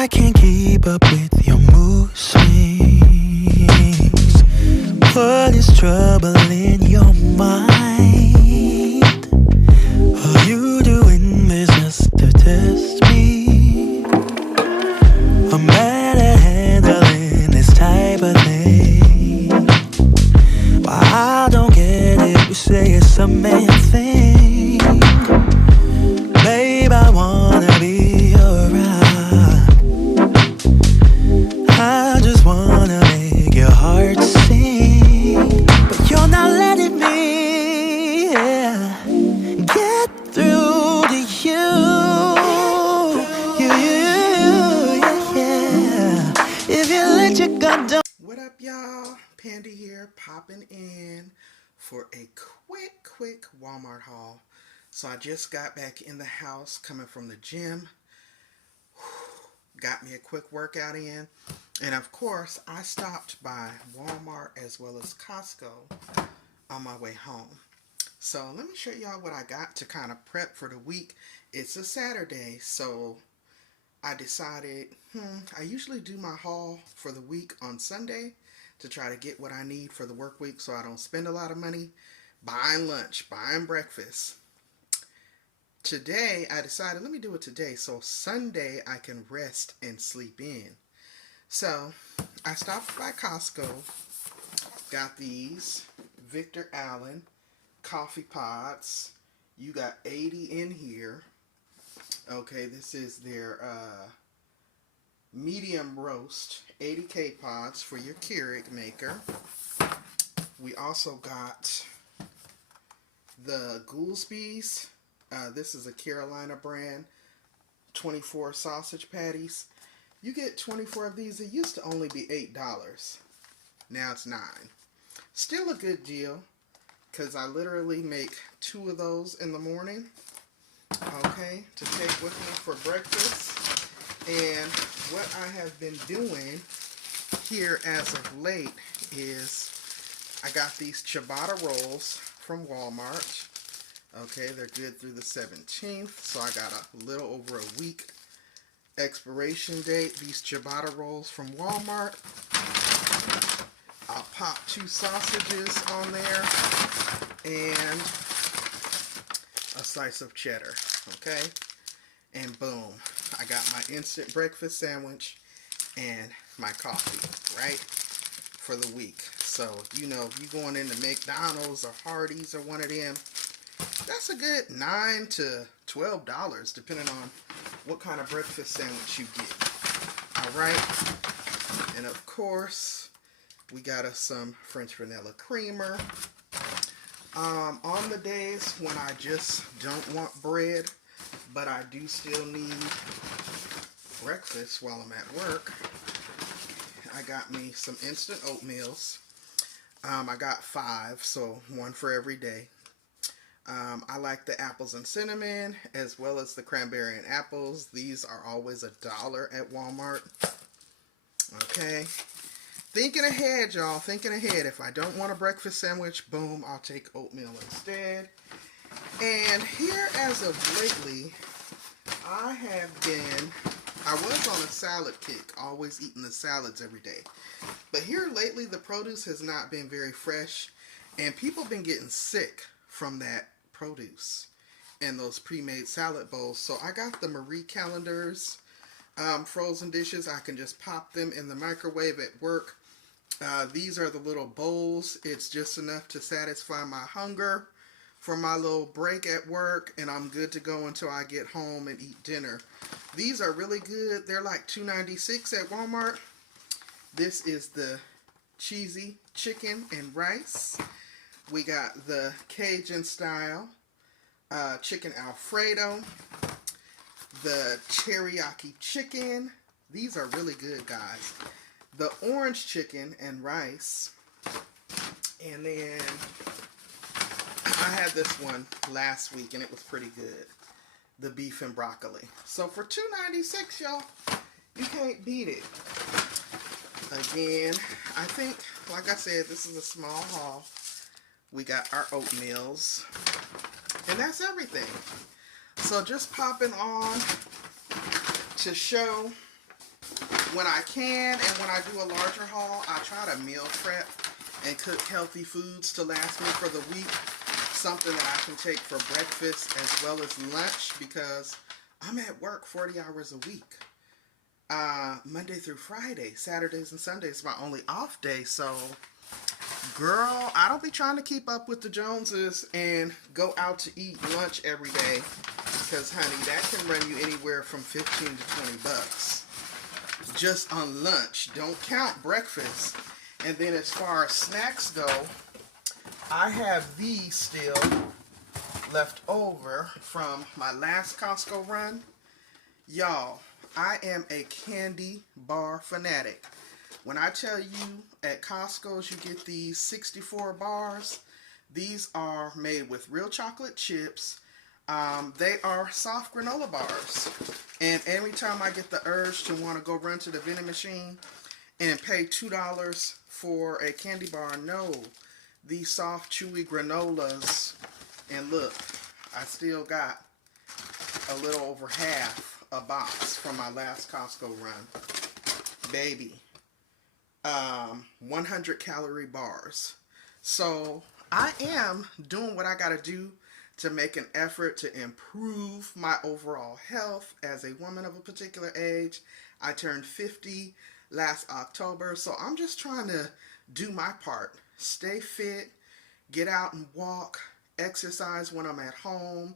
I can't keep up with your mood swings. What is troubling your mind? Are you doing this just to test me? I'm bad at handling this type of thing. Why I don't get it, you say it's a man thing. Babe, I wanna be around. I just wanna make your heart sing, but you're not letting me get through to you. Yeah. If you let your gut down. What up, y'all? Pandy here, popping in for a quick Walmart haul. So I just got back in the house coming from the gym. Got me a quick workout in. And of course, I stopped by Walmart as well as Costco on my way home. So let me show y'all what I got to kind of prep for the week. It's a Saturday, so I decided, I usually do my haul for the week on Sunday to try to get what I need for the work week so I don't spend a lot of money buying lunch, buying breakfast. Today, I decided, let me do it today so Sunday I can rest and sleep in. So, I stopped by Costco, got these Victor Allen coffee pods. You got 80 in here. Okay, this is their medium roast 80K pods for your Keurig maker. We also got the Goolsby's. This is a Carolina brand, 24 sausage patties. You get 24 of these. It used to only be $8. Now it's $9. Still a good deal because I literally make 2 of those in the morning, okay, to take with me for breakfast. And what I have been doing here as of late is I got these ciabatta rolls from Walmart. Okay, they're good through the 17th, so I got a little over a week expiration date. These ciabatta rolls from Walmart. I'll pop 2 sausages on there and a slice of cheddar. Okay, and boom, I got my instant breakfast sandwich and my coffee, right, for the week. So, you know, if you're going into McDonald's or Hardee's or one of them, that's a good $9 to $12, depending on what kind of breakfast sandwich you get. Alright, and of course, we got us some French vanilla creamer. On the days when I just don't want bread, but I do still need breakfast while I'm at work, I got me some instant oatmeals. I got 5, so 1 for every day. I like the apples and cinnamon as well as the cranberry and apples. These are always $1 at Walmart. Okay. Thinking ahead, y'all. Thinking ahead. If I don't want a breakfast sandwich, boom, I'll take oatmeal instead. And here as of lately, I was on a salad kick, always eating the salads every day. But here lately, the produce has not been very fresh, and people have been getting sick from that produce and those pre-made salad bowls. So I got the Marie Callender's frozen dishes. I can just pop them in the microwave at work. These are the little bowls. It's just enough to satisfy my hunger for my little break at work, and I'm good to go until I get home and eat dinner. These are really good. They're like $2.96 at Walmart. This is the cheesy chicken and rice. We got the Cajun style chicken Alfredo, the teriyaki chicken. These are really good, guys. The orange chicken and rice. And then I had this one last week and it was pretty good. The beef and broccoli. So for $2.96, y'all, you can't beat it. Again, I think, like I said, this is a small haul. We got our oatmeals. And that's everything. So just popping on to show when I can and when I do a larger haul, I try to meal prep and cook healthy foods to last me for the week. Something that I can take for breakfast as well as lunch because I'm at work 40 hours a week. Monday through Friday. Saturdays and Sundays my only off day. So, girl, I don't be trying to keep up with the Joneses and go out to eat lunch every day. Because, honey, that can run you anywhere from 15 to 20 bucks. Just on lunch. Don't count breakfast. And then as far as snacks go, I have these still left over from my last Costco run. Y'all, I am a candy bar fanatic. When I tell you at Costco's you get these 64 bars, these are made with real chocolate chips. They are soft granola bars. And every time I get the urge to want to go run to the vending machine and pay $2 for a candy bar, no. These soft, chewy granolas. And look, I still got a little over half a box from my last Costco run. Baby. 100 calorie bars. So I am doing what I got to do to make an effort to improve my overall health as a woman of a particular age. I turned 50 last October, so I'm just trying to do my part. Stay fit, get out and walk, exercise when I'm at home.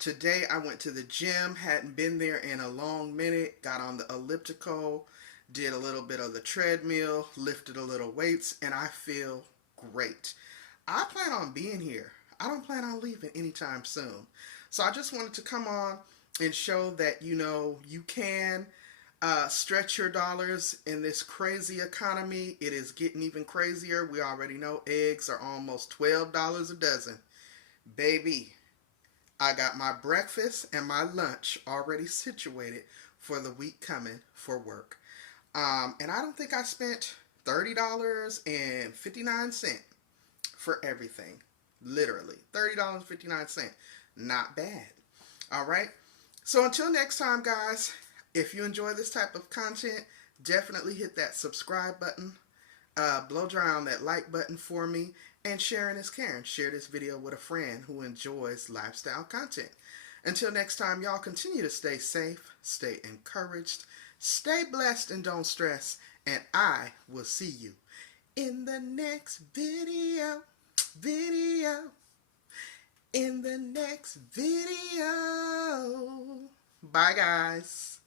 Today I went to the gym, hadn't been there in a long minute, got on the elliptical, did a little bit of the treadmill, lifted a little weights, and I feel great. I plan on being here. I don't plan on leaving anytime soon. So I just wanted to come on and show that, you know, you can stretch your dollars in this crazy economy. It is getting even crazier. We already know eggs are almost $12 a dozen. Baby, I got my breakfast and my lunch already situated for the week coming for work. And I don't think I spent $30.59 for everything. Literally, $30.59. Not bad. All right. So until next time, guys, if you enjoy this type of content, definitely hit that subscribe button. Blow dry on that like button for me. And sharing is caring. Share this video with a friend who enjoys lifestyle content. Until next time, y'all continue to stay safe, stay encouraged, stay blessed, and don't stress. And I will see you in the next video. In the next video. Bye, guys.